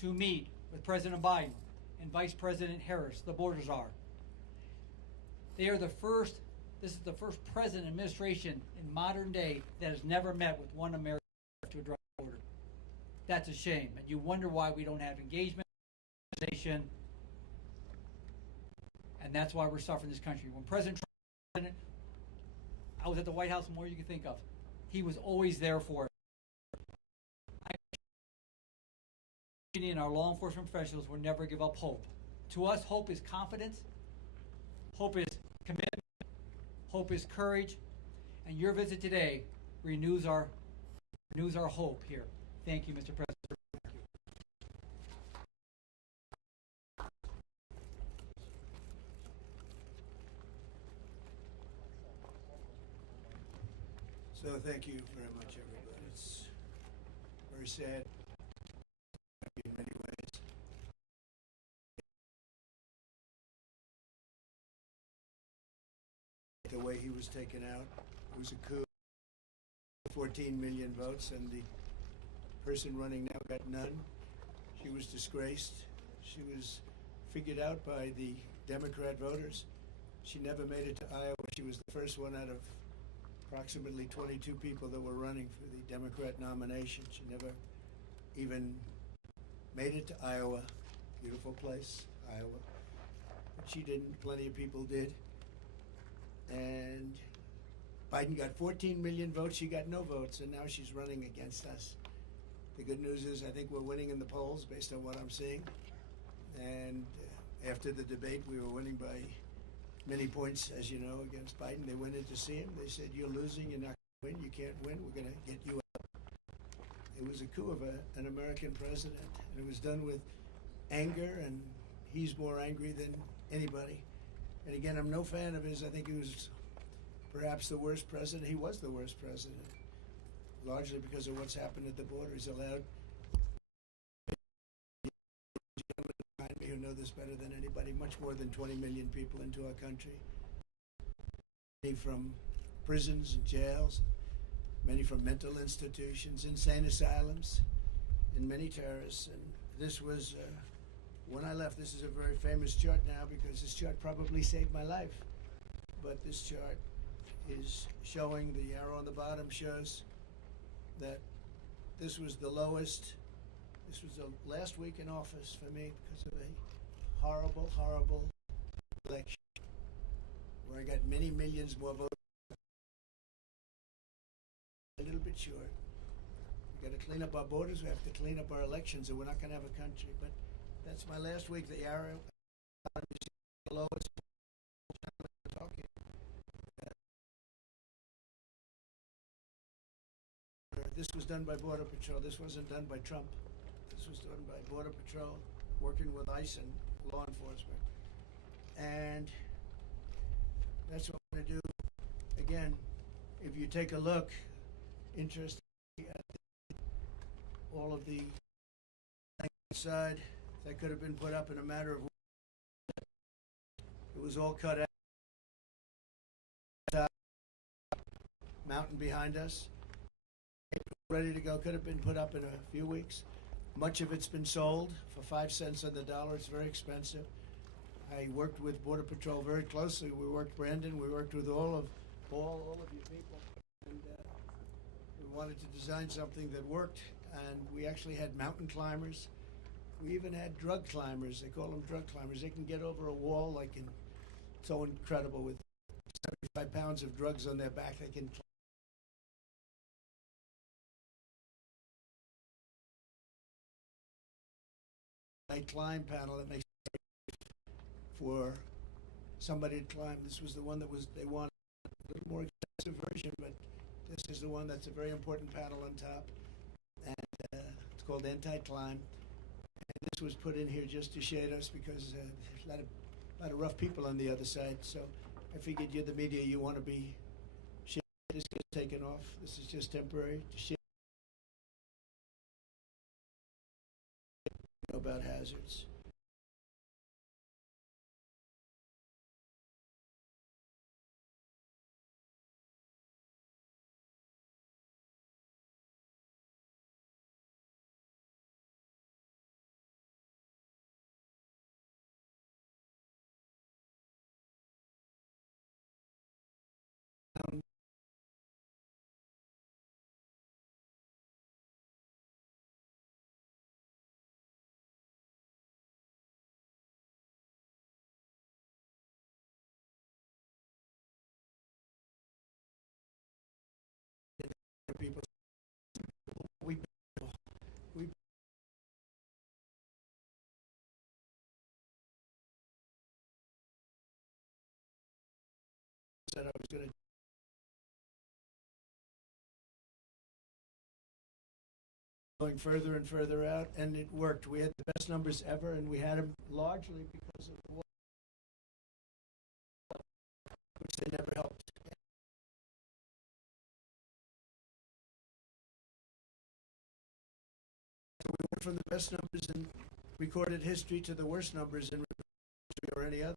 to meet with President Biden and Vice President Harris, the border czar. They are the first, this is the first president administration in modern day that has never met with one American to address the border. That's a shame, and you wonder why we don't have engagement, and that's why we're suffering this country. When President Trump, I was at the White House more you can think of. He was always there for us. And our law enforcement professionals will never give up hope. To us, hope is confidence, hope is commitment, hope is courage, and your visit today renews our hope here. Thank you, Mr. President. Thank you. So thank you very much, everybody. It's very sad in many ways. The way he was taken out, it was a coup. 14 million votes, and the person running now got none. She was disgraced. She was figured out by the Democrat voters. She never made it to Iowa. She was the first one out of approximately 22 people that were running for the Democrat nomination. She never even made it to Iowa. Beautiful place, Iowa. But she didn't. Plenty of people did. And Biden got 14 million votes. She got no votes, and now she's running against us. The good news is I think we're winning in the polls based on what I'm seeing. And after the debate, we were winning by many points, as you know, against Biden. They went in to see him. They said, "You're losing. You're not going to win. You can't win. We're going to get you out." It was a coup of an American president, and it was done with anger, and he's more angry than anybody. And again, I'm no fan of his. I think he was perhaps the worst president. He was the worst president, largely because of what's happened at the border. He's allowed who know this better than anybody, much more than 20 million people into our country. Many from prisons and jails, many from mental institutions, insane asylums, and many terrorists. And this was, when I left, this is a very famous chart now because this chart probably saved my life. But this chart is showing, the arrow on the bottom shows that this was the lowest. This was the last week in office for me because of a horrible, horrible election where I got many millions more votes. A little bit short. We got to clean up our borders. We have to clean up our elections, or we're not going to have a country. But that's my last week. The arrow is the lowest. Talking. This was done by Border Patrol. This wasn't done by Trump. This was done by Border Patrol, working with ICE and law enforcement. And that's what I'm going to do. Again, if you take a look, interesting at all of the side that could have been put up in a matter of weeks. It was all cut out. Mountain behind us, ready to go, could have been put up in a few weeks. Much of it's been sold for 5 cents on the dollar. It's very expensive. I worked with Border Patrol very closely. We worked, Brandon, we worked with all of you people. And we wanted to design something that worked. And we actually had mountain climbers. We even had drug climbers. They call them drug climbers. They can get over a wall like in, so incredible, with 75 pounds of drugs on their back. They can a climb panel that makes it for somebody to climb. This was the one that was, they wanted a little more expensive version, but this is the one that's a very important panel on top. And it's called anti-climb. And this was put in here just to shade us because there's a lot of rough people on the other side. So I figured you're the media, you want to be shaded. This gets taken off. This is just temporary to shade about hazards. I was going to. Going further and further out, and it worked. We had the best numbers ever, and we had them largely because of the war, which they never helped. So we went from the best numbers in recorded history to the worst numbers in recorded history or any other.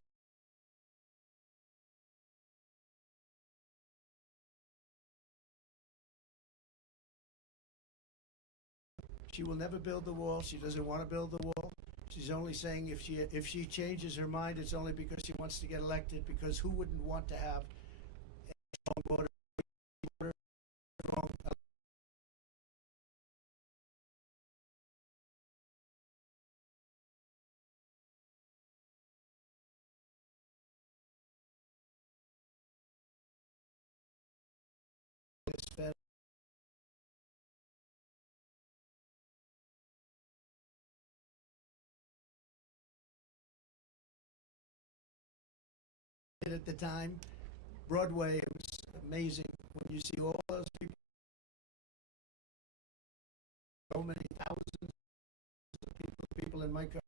She will never build the wall. She doesn't want to build the wall. She's only saying if she changes her mind, it's only because she wants to get elected. Because who wouldn't want to have a strong border? At the time, Broadway, it was amazing when you see all those people, so many thousands of people in my car.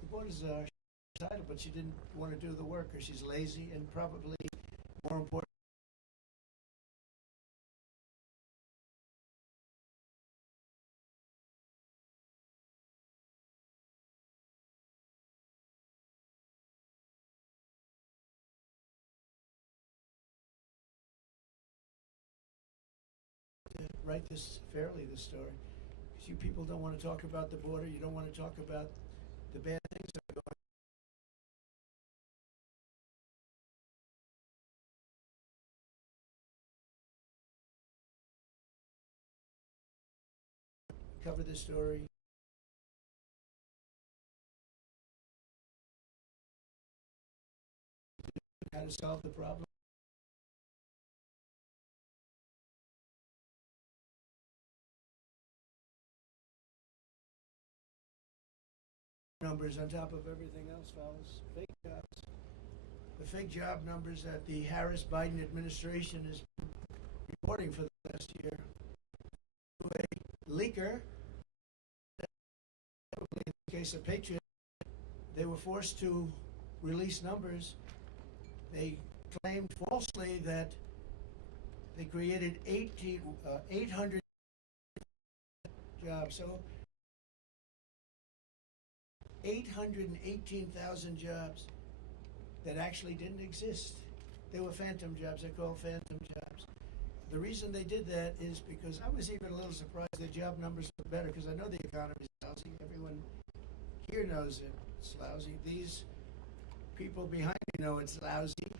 The borders are title, but she didn't want to do the work, or she's lazy, and probably more important, to write this fairly, this story. Because you people don't want to talk about the border, you don't want to talk about the bad things that are going on. Cover this story. How to solve the problem. Numbers on top of everything else, fellas. Fake jobs. The fake job numbers that the Harris-Biden administration is reporting for the last year. A leaker, probably in the case of Patriot, they were forced to release numbers. They claimed falsely that they created 800 jobs. So 818,000 jobs that actually didn't exist. They were phantom jobs. They're called phantom jobs. The reason they did that is because I was even a little surprised the job numbers were better, because I know the economy is lousy. Everyone here knows it's lousy. These people behind me know it's lousy.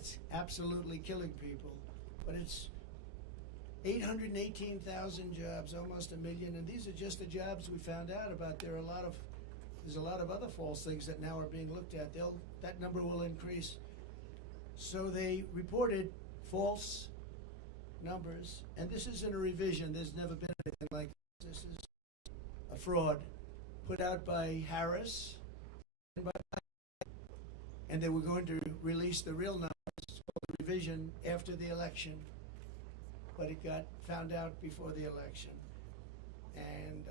It's absolutely killing people. But it's 818,000 jobs, almost a million, and these are just the jobs we found out about. There's a lot of other false things that now are being looked at. That number will increase. So they reported false numbers, and this isn't a revision. There's never been anything like this. This is a fraud put out by Harris, and they were going to release the real numbers, called the revision, after the election. But it got found out before the election. And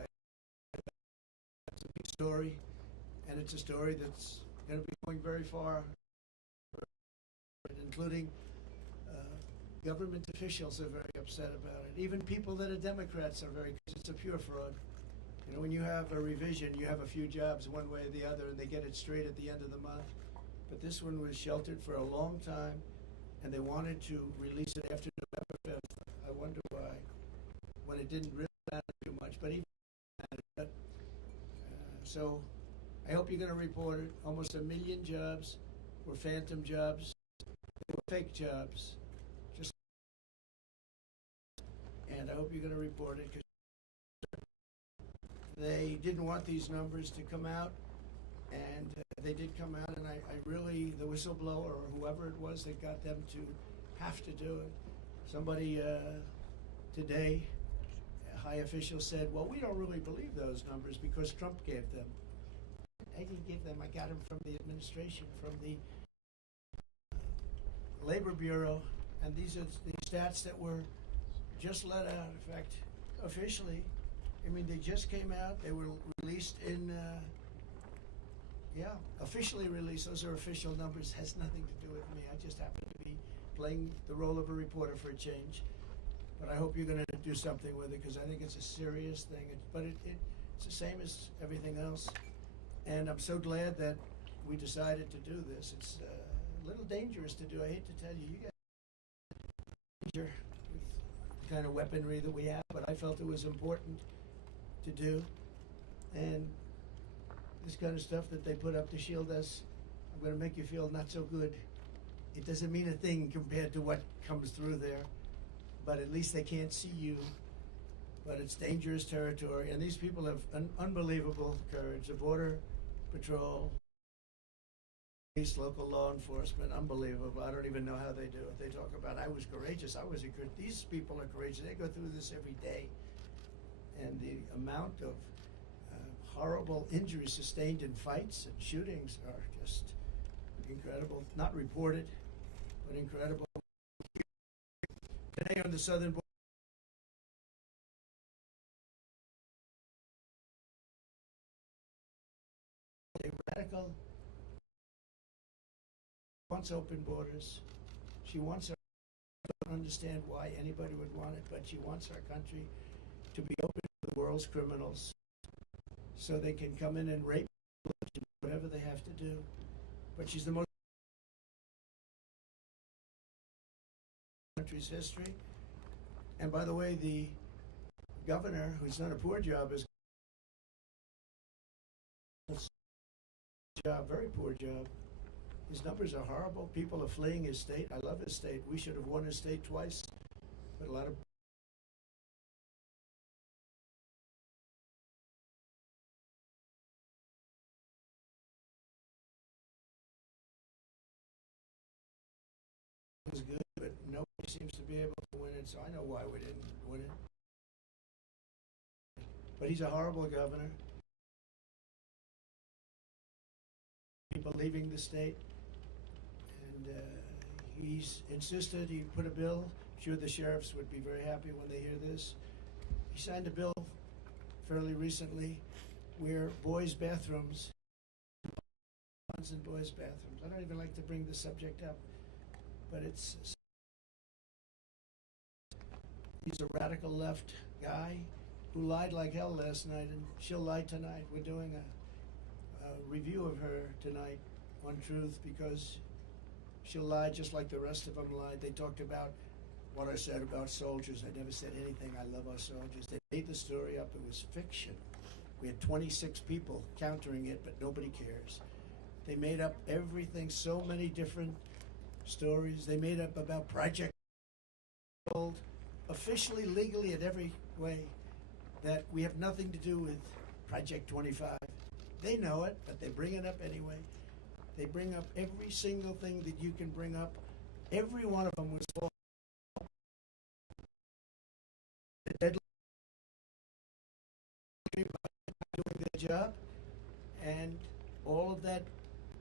it's a big story, and it's a story that's going to be going very far, including government officials are very upset about it. Even people that are Democrats are very, because it's a pure fraud. You know, when you have a revision, you have a few jobs one way or the other, and they get it straight at the end of the month. But this one was sheltered for a long time, and they wanted to release it after November 5th. I wonder why, when it didn't really matter too much, but even mattered. So I hope you're going to report it. Almost 1 million jobs were phantom jobs. They were fake jobs. And I hope you're going to report it, because They didn't want these numbers to come out, and they did come out, and I really, the whistleblower or whoever it was that got them to have to do it. Somebody today, a high official said, well, we don't really believe those numbers because Trump gave them. I didn't give them, I got them from the administration, from the Labor Bureau, and these are the stats that were just let out. In fact, officially, I mean, they just came out. They were released in, officially released. Those are official numbers. Has nothing to do with me. I just happen to be playing the role of a reporter for a change. But I hope you're going to do something with it because I think it's a serious thing. It's the same as everything else. And I'm so glad that we decided to do this. It's a little dangerous to do. I hate to tell you, you guys danger with the kind of weaponry that we have, but I felt it was important to do. And this kind of stuff that they put up to shield us, I'm going to make you feel not so good. It doesn't mean a thing compared to what comes through there, but at least they can't see you. But it's dangerous territory, and these people have unbelievable courage. The Border Patrol, police, local law enforcement, unbelievable. I don't even know how they do it. They talk about, I was courageous. These people are courageous. They go through this every day. And the amount of horrible injuries sustained in fights and shootings are just incredible. Not reported, but incredible. Today on the southern border, a radical wants open borders. She wants our, I don't understand why anybody would want it, but she wants our country to be open to the world's criminals so they can come in and rape whatever they have to do. But she's the most country's history. And by the way, the governor, who's done a poor job, is very poor job. His numbers are horrible. People are fleeing his state. I love his state. We should have won his state twice, but a lot of is good, but nobody seems to be able to win it, so I know why we didn't win it. But he's a horrible governor. People leaving the state, and he's insisted, he put a bill. I'm sure the sheriffs would be very happy when they hear this. He signed a bill fairly recently where boys' bathrooms, and boys' bathrooms, I don't even like to bring the subject up, but he's a radical left guy who lied like hell last night, and she'll lie tonight. We're doing a review of her tonight on Truth because she'll lie just like the rest of them lied. They talked about what I said about soldiers. I never said anything. I love our soldiers. They made the story up. It was fiction. We had 26 people countering it, but nobody cares. They made up everything, so many different stories. They made up about Project Gold, officially, legally, in every way, that we have nothing to do with Project 25. They know it, but they bring it up anyway. They bring up every single thing that you can bring up. Every one of them was false. Doing their job, and all of that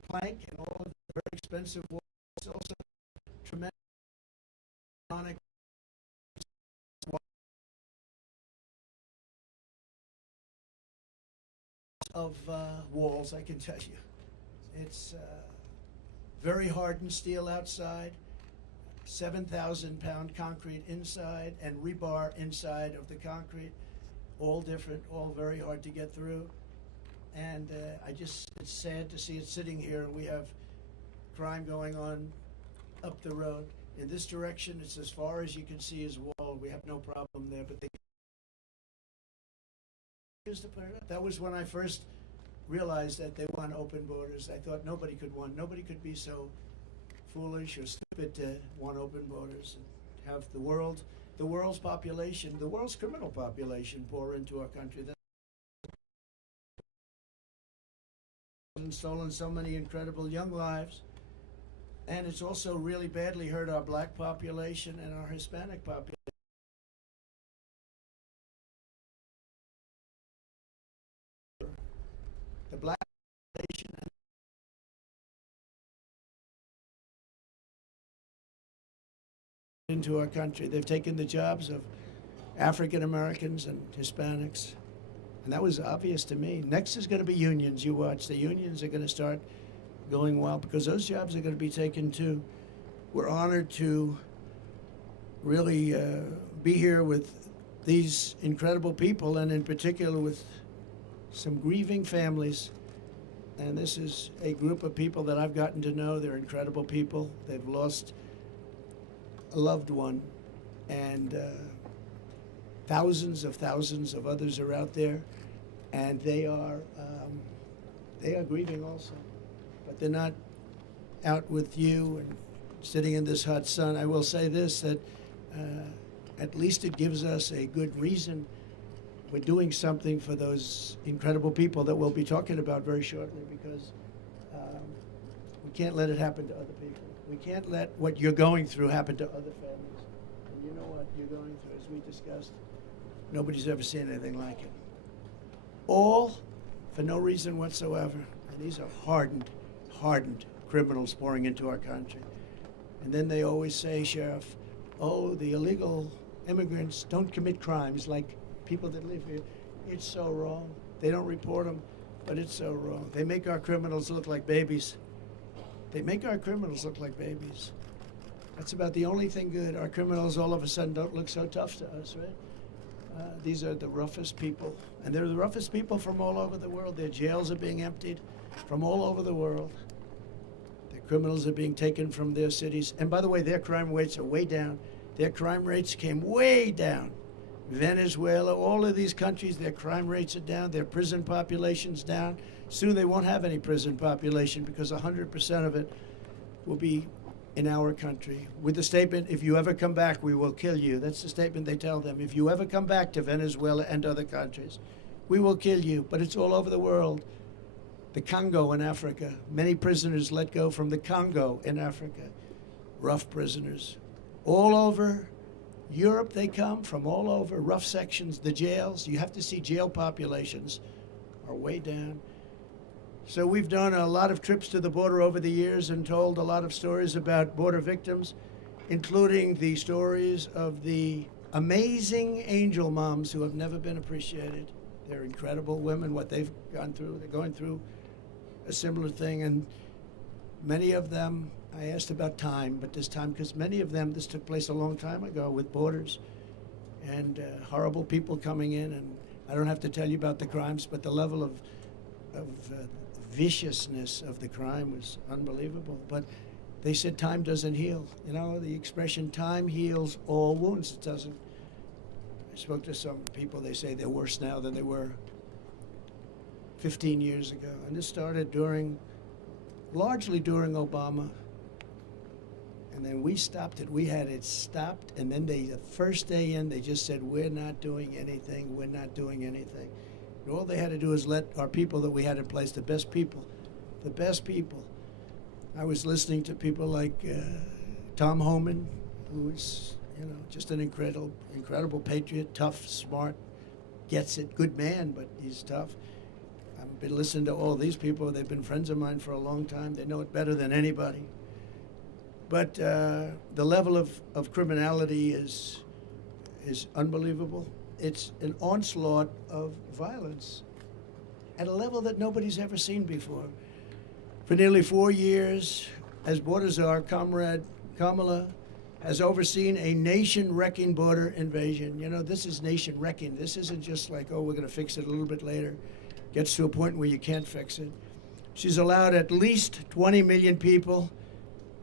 plank and all of the very expensive walls, also tremendous of walls, I can tell you. It's very hardened steel outside, 7,000-pound concrete inside, and rebar inside of the concrete, all different, all very hard to get through. And it's sad to see it sitting here. We have crime going on up the road. In this direction, it's as far as you can see is wall. We have no problem there, but they used to put it up. That was when I first realized that they want open borders. I thought nobody could be so foolish or stupid to want open borders and have the world's population, the world's criminal population pour into our country. and stolen so many incredible young lives. And it's also really badly hurt our black population and our Hispanic population. The black population into our country. They've taken the jobs of African Americans and Hispanics. And that was obvious to me. Next is going to be unions. You watch. The unions are going to start going well because those jobs are going to be taken too. We're honored to really be here with these incredible people, and in particular with some grieving families. And this is a group of people that I've gotten to know. They're incredible people. They've lost a loved one, and thousands of others are out there, and they are grieving also. But they're not out with you and sitting in this hot sun. I will say this, that at least it gives us a good reason. We're doing something for those incredible people that we'll be talking about very shortly, because we can't let it happen to other people. We can't let what you're going through happen to other families. And you know what you're going through, as we discussed, nobody's ever seen anything like it. All for no reason whatsoever. And these are hardened criminals pouring into our country. And then they always say, Sheriff, oh, the illegal immigrants don't commit crimes like people that live here. It's so wrong. They don't report them, but it's so wrong. They make our criminals look like babies. They make our criminals look like babies. That's about the only thing good. Our criminals all of a sudden don't look so tough to us, right? These are the roughest people, and they're the roughest people from all over the world. Their jails are being emptied from all over the world. Their criminals are being taken from their cities. And by the way, their crime rates are way down. Their crime rates came way down. Venezuela, all of these countries, their crime rates are down, their prison population's down. Soon they won't have any prison population because 100% of it will be in our country. With the statement, if you ever come back, we will kill you. That's the statement they tell them. If you ever come back to Venezuela and other countries, we will kill you. But it's all over the world. The Congo in Africa, many prisoners let go from the Congo in Africa. Rough prisoners. All over Europe they come, from all over, rough sections, the jails. You have to see jail populations are way down. So we've done a lot of trips to the border over the years and told a lot of stories about border victims, including the stories of the amazing angel moms who have never been appreciated. They're incredible women, what they've gone through. They're going through a similar thing, and many of them, I asked about time, but this time, because many of them, this took place a long time ago with borders, and horrible people coming in, and I don't have to tell you about the crimes, but the level of viciousness of the crime was unbelievable. But they said time doesn't heal. You know, the expression time heals all wounds. It doesn't. I spoke to some people, they say they're worse now than they were 15 years ago. And this started largely during Obama. And then we stopped it. We had it stopped. And then the first day in, they just said, we're not doing anything. We're not doing anything. And all they had to do is let our people that we had in place, the best people. I was listening to people like Tom Homan, who is, just an incredible patriot, tough, smart, gets it, good man, but he's tough. I've been listening to all these people. They've been friends of mine for a long time. They know it better than anybody. But the level of criminality is unbelievable. It's an onslaught of violence at a level that nobody's ever seen before. For nearly 4 years, as border czar, Comrade Kamala has overseen a nation-wrecking border invasion. This is nation-wrecking. This isn't just like, oh, we're going to fix it a little bit later. Gets to a point where you can't fix it. She's allowed at least 20 million people,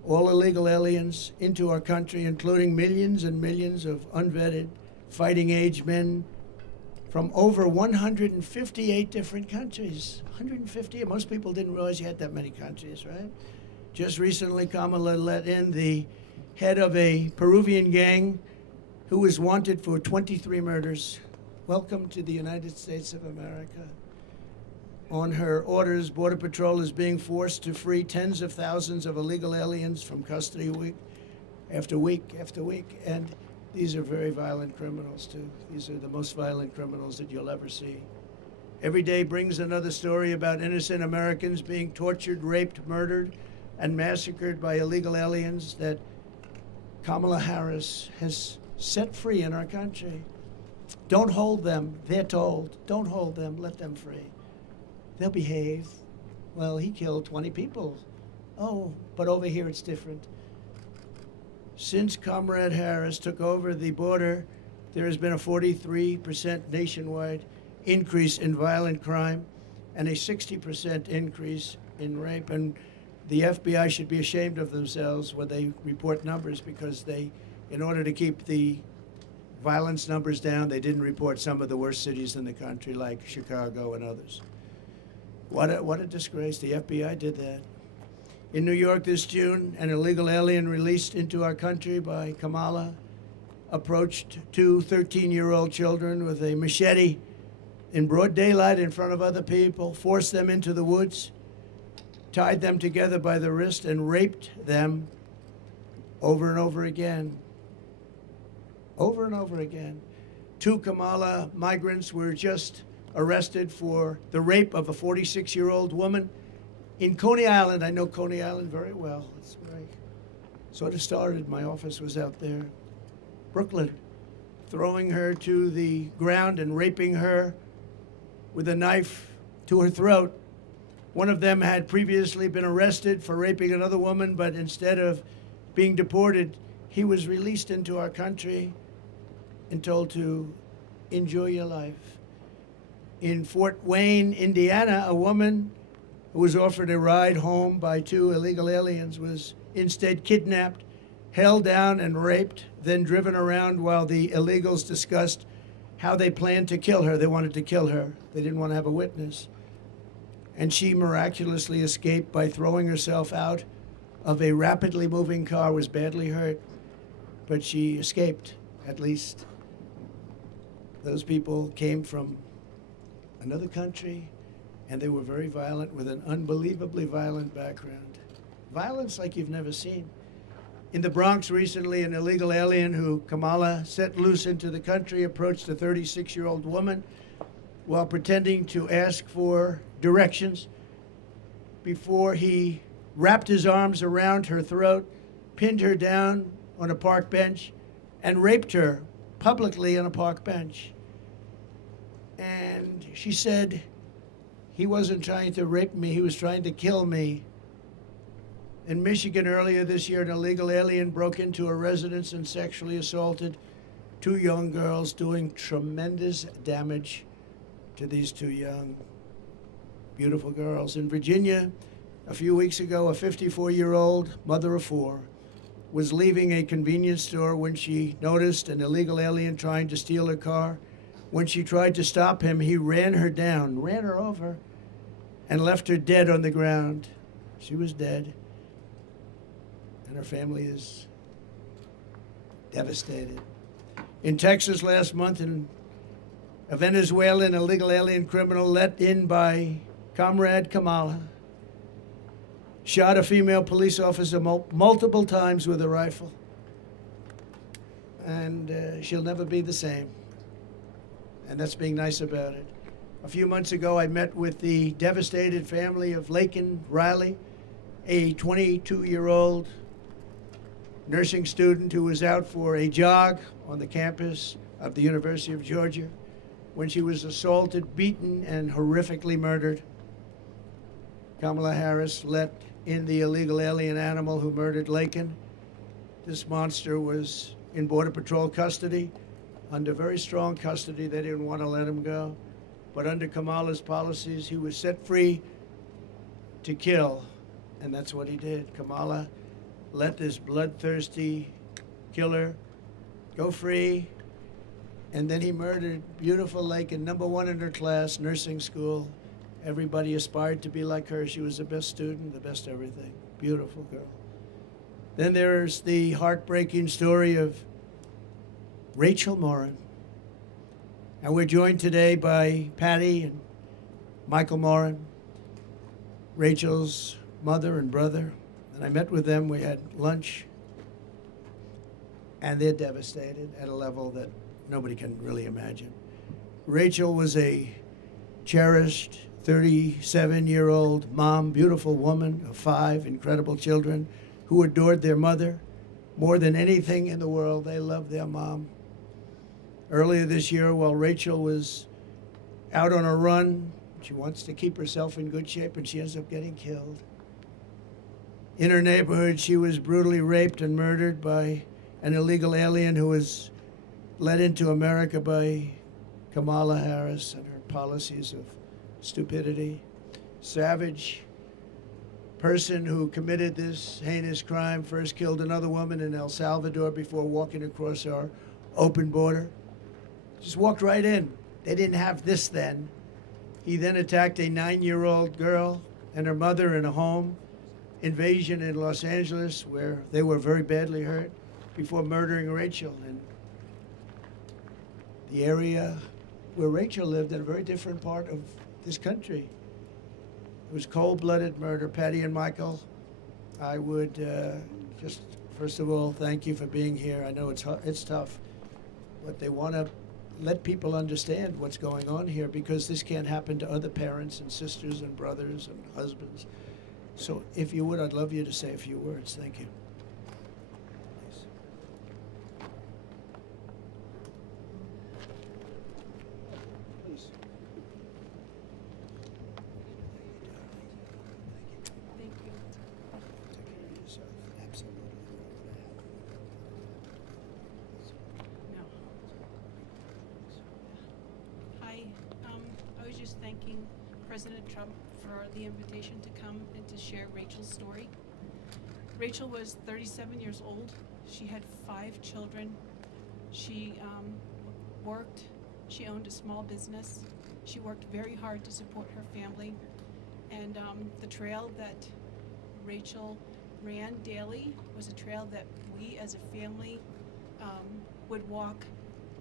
all illegal aliens, into our country, including millions and millions of unvetted fighting-age men from over 158 different countries. 150. Most people didn't realize you had that many countries, right? Just recently, Kamala let in the head of a Peruvian gang who was wanted for 23 murders. Welcome to the United States of America. On her orders, Border Patrol is being forced to free tens of thousands of illegal aliens from custody week after week after week. And these are very violent criminals, too. These are the most violent criminals that you'll ever see. Every day brings another story about innocent Americans being tortured, raped, murdered, and massacred by illegal aliens that Kamala Harris has set free in our country. Don't hold them, they're told. Don't hold them, let them free. They'll behave. Well, he killed 20 people. Oh, but over here it's different. Since Comrade Harris took over the border, there has been a 43% nationwide increase in violent crime and a 60% increase in rape. And the FBI should be ashamed of themselves when they report numbers, because they, in order to keep the violence numbers down, they didn't report some of the worst cities in the country, like Chicago and others. What a disgrace. The FBI did that. In New York this June, an illegal alien released into our country by Kamala approached two 13-year-old children with a machete in broad daylight in front of other people, forced them into the woods, tied them together by the wrist, and raped them over and over again. Over and over again. Two Kamala migrants were just arrested for the rape of a 46-year-old woman in Coney Island. I know Coney Island very well. That's where I sort of started. My office was out there. Brooklyn, throwing her to the ground and raping her with a knife to her throat. One of them had previously been arrested for raping another woman, but instead of being deported, he was released into our country and told to enjoy your life. In Fort Wayne, Indiana, a woman who was offered a ride home by two illegal aliens was instead kidnapped, held down and raped, then driven around while the illegals discussed how they planned to kill her. They wanted to kill her. They didn't want to have a witness. And she miraculously escaped by throwing herself out of a rapidly moving car, was badly hurt, but she escaped, at least. Those people came from another country, and they were very violent, with an unbelievably violent background. Violence like you've never seen. In the Bronx recently, an illegal alien who Kamala set loose into the country approached a 36-year-old woman while pretending to ask for directions before he wrapped his arms around her throat, pinned her down on a park bench, and raped her publicly on a park bench. And she said, he wasn't trying to rape me, he was trying to kill me. In Michigan earlier this year, an illegal alien broke into a residence and sexually assaulted two young girls, doing tremendous damage to these two young, beautiful girls. In Virginia, a few weeks ago, a 54-year-old mother of four was leaving a convenience store when she noticed an illegal alien trying to steal her car. When she tried to stop him, he ran her down, ran her over, and left her dead on the ground. She was dead, and her family is devastated. In Texas last month, a Venezuelan illegal alien criminal let in by Comrade Kamala shot a female police officer multiple times with a rifle, and she'll never be the same. And that's being nice about it. A few months ago, I met with the devastated family of Laken Riley, a 22-year-old nursing student who was out for a jog on the campus of the University of Georgia when she was assaulted, beaten, and horrifically murdered. Kamala Harris let in the illegal alien animal who murdered Laken. This monster was in Border Patrol custody, under very strong custody. They didn't want to let him go. But under Kamala's policies, he was set free to kill, and that's what he did. Kamala let this bloodthirsty killer go free, and then he murdered beautiful Laken, #1 in her class, nursing school. Everybody aspired to be like her. She was the best student, the best everything. Beautiful girl. Then there's the heartbreaking story of Rachel Morin. And we're joined today by Patty and Michael Morin, Rachel's mother and brother. And I met with them, we had lunch, and they're devastated at a level that nobody can really imagine. Rachel was a cherished 37-year-old mom, beautiful woman of 5 incredible children who adored their mother more than anything in the world. They loved their mom. Earlier this year, while Rachel was out on a run, she wants to keep herself in good shape, and she ends up getting killed. In her neighborhood, she was brutally raped and murdered by an illegal alien who was led into America by Kamala Harris and her policies of stupidity. Savage person who committed this heinous crime first killed another woman in El Salvador before walking across our open border. Just walked right in. They didn't have this then. He then attacked a 9-year-old girl and her mother in a home invasion in Los Angeles where they were very badly hurt before murdering Rachel. And the area where Rachel lived in a very different part of this country. It was cold-blooded murder. Patty and Michael, I would just, first of all, thank you for being here. I know it's tough, but they want to let people understand what's going on here because this can't happen to other parents and sisters and brothers and husbands. So if you would, I'd love you to say a few words. Thank you. Please. Thank you. Take care of yourself. Absolutely. No. Hi. I was just thanking President Trump for the invitation to come and to share Rachel's story. Rachel was 37 years old. She had 5 children. She worked. She owned a small business. She worked very hard to support her family. And the trail that Rachel ran daily was a trail that we as a family would walk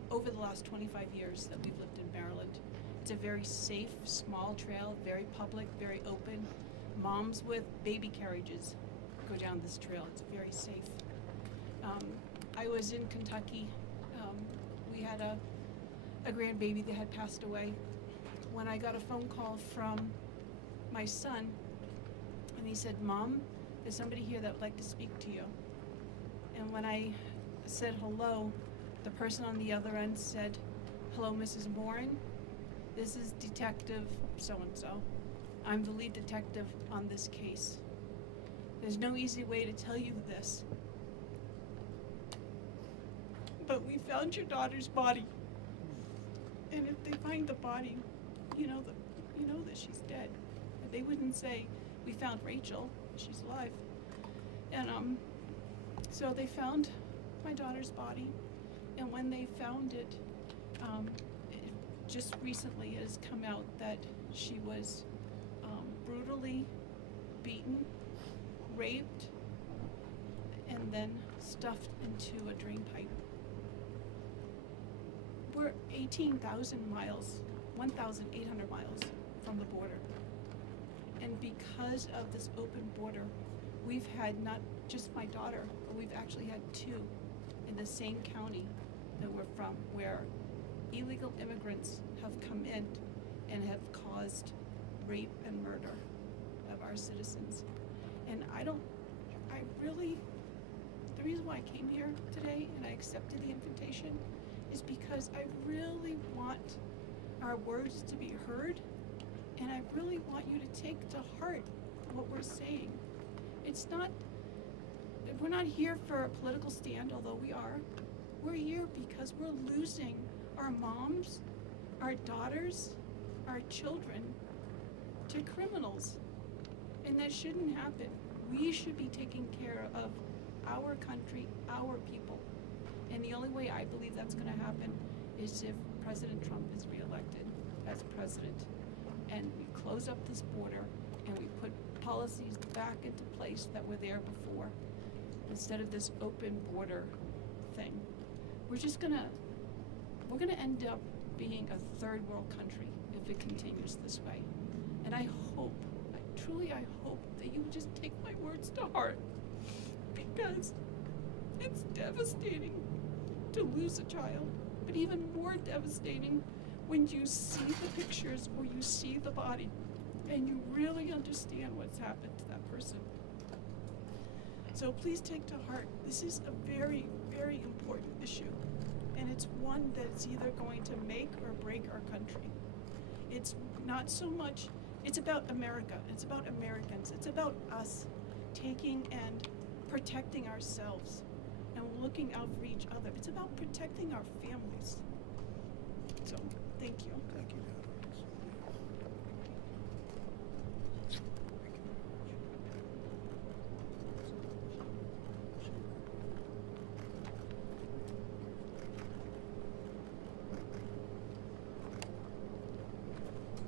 over the last 25 years that we've lived in Maryland. It's a very safe, small trail, very public, very open. Moms with baby carriages go down this trail. It's very safe. I was in Kentucky. We had a grandbaby that had passed away. When I got a phone call from my son, and he said, "Mom, there's somebody here that would like to speak to you." And when I said hello, the person on the other end said, "Hello, Mrs. Morin. This is Detective so-and-so. I'm the lead detective on this case. There's no easy way to tell you this, but we found your daughter's body. And if they find the body, you know that she's dead. They wouldn't say, 'We found Rachel, she's alive.'" And so they found my daughter's body, and when they found it, just recently it has come out that she was brutally beaten, raped, and then stuffed into a drain pipe. We're 18,000 miles, 1,800 miles from the border. And because of this open border, we've had not just my daughter, but we've actually had 2 in the same county that we're from, where illegal immigrants have come in and have caused rape and murder of our citizens. And the reason why I came here today and I accepted the invitation is because I really want our words to be heard, and I really want you to take to heart what we're saying. We're not here for a political stand, although we are. We're here because we're losing our moms, our daughters, our children to criminals. And that shouldn't happen. We should be taking care of our country, our people. And the only way I believe that's going to happen is if President Trump is reelected as president, and we close up this border and we put policies back into place that were there before, instead of this open border thing. We're gonna end up being a third world country if it continues this way. And I truly hope that you just take my words to heart, because it's devastating to lose a child, but even more devastating when you see the pictures or you see the body and you really understand what's happened to that person. So please take to heart, this is a very, very important issue, and it's one that's either going to make or break our country. It's not so much, it's about America, it's about Americans, it's about us taking and protecting ourselves and looking out for each other. It's about protecting our families. So, thank you. Thank you.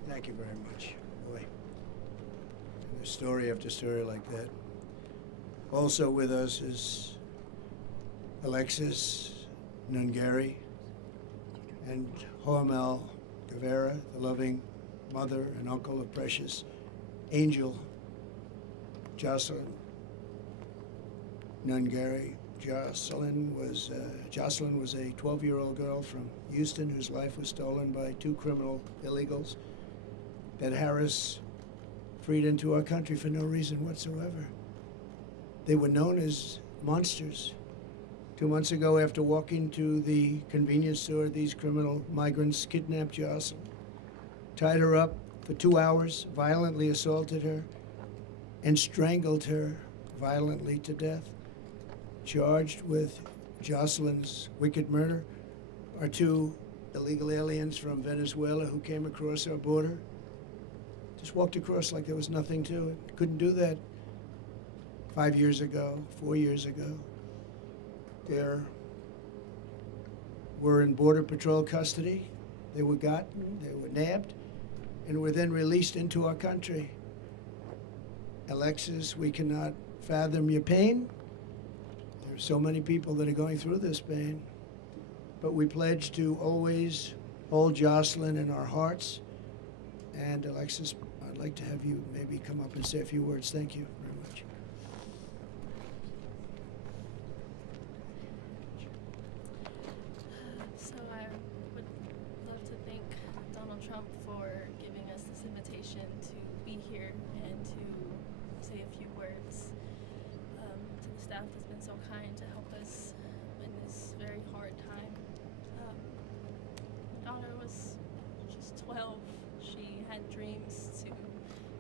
Thank you very much. Boy, and there's story after story like that. Also with us is Alexis Nungaray and Joselyn Nungaray, the loving mother and uncle of precious angel Joselyn Nungaray. Joselyn was a 12-year-old girl from Houston whose life was stolen by two criminal illegals that Harris freed into our country for no reason whatsoever. They were known as monsters. 2 months ago, after walking to the convenience store, these criminal migrants kidnapped Joselyn, tied her up for 2 hours, violently assaulted her, and strangled her violently to death. Charged with Joselyn's wicked murder are 2 illegal aliens from Venezuela who came across our border. Just walked across like there was nothing to it. Couldn't do that 5 years ago, 4 years ago. They were in Border Patrol custody. They were gotten, they were nabbed, and were then released into our country. Alexis, we cannot fathom your pain. There are so many people that are going through this pain. But we pledge to always hold Joselyn in our hearts. And Alexis, I'd like to have you maybe come up and say a few words. Thank you very much. So I would love to thank Donald Trump for giving us this invitation to be here and to say a few words to the staff that's been so kind to help us in this very hard time. My daughter was just 12. She had dreams to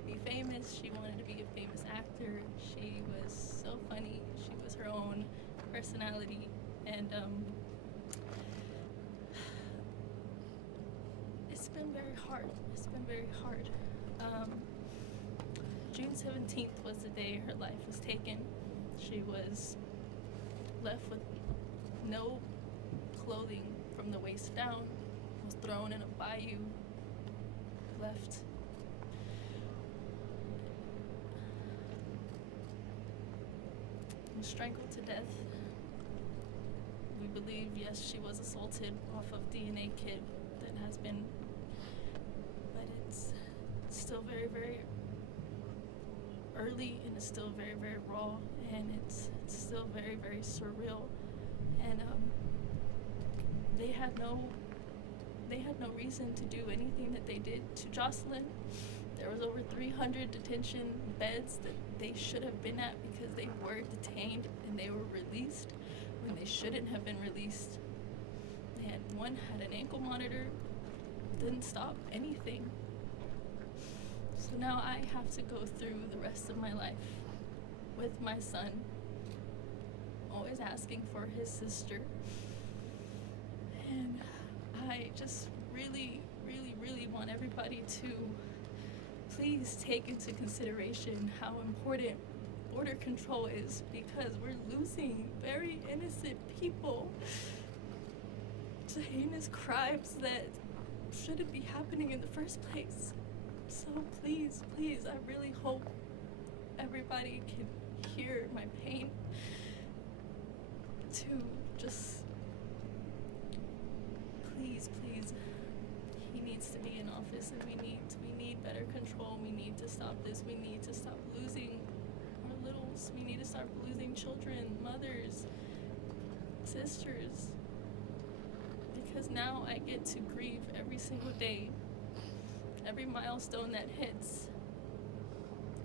be famous. She wanted to be a famous actor. She was so funny. She was her own personality. And it's been very hard. It's been very hard. June 17th was the day her life was taken. She was left with no clothing from the waist down, was thrown in a bayou, left and strangled to death. We believe, yes, she was assaulted off of DNA kit that has been, but it's still very, very early, and it's still very, very raw, and it's still very, very surreal. And they had no reason to do anything that they did to Joselyn. There was over 300 detention beds that they should have been at because they were detained and they were released when they shouldn't have been released. One had an ankle monitor, didn't stop anything. So now I have to go through the rest of my life with my son, always asking for his sister. And I just really, really, really want everybody to please take into consideration how important border control is, because we're losing very innocent people to heinous crimes that shouldn't be happening in the first place. So please, please, I really hope everybody can hear my pain, to just please, please, he needs needs to be in office, and we need better control. We need to stop this. We need to stop losing our littles. We need to stop losing children, mothers, sisters. Because now I get to grieve every single day. Every milestone that hits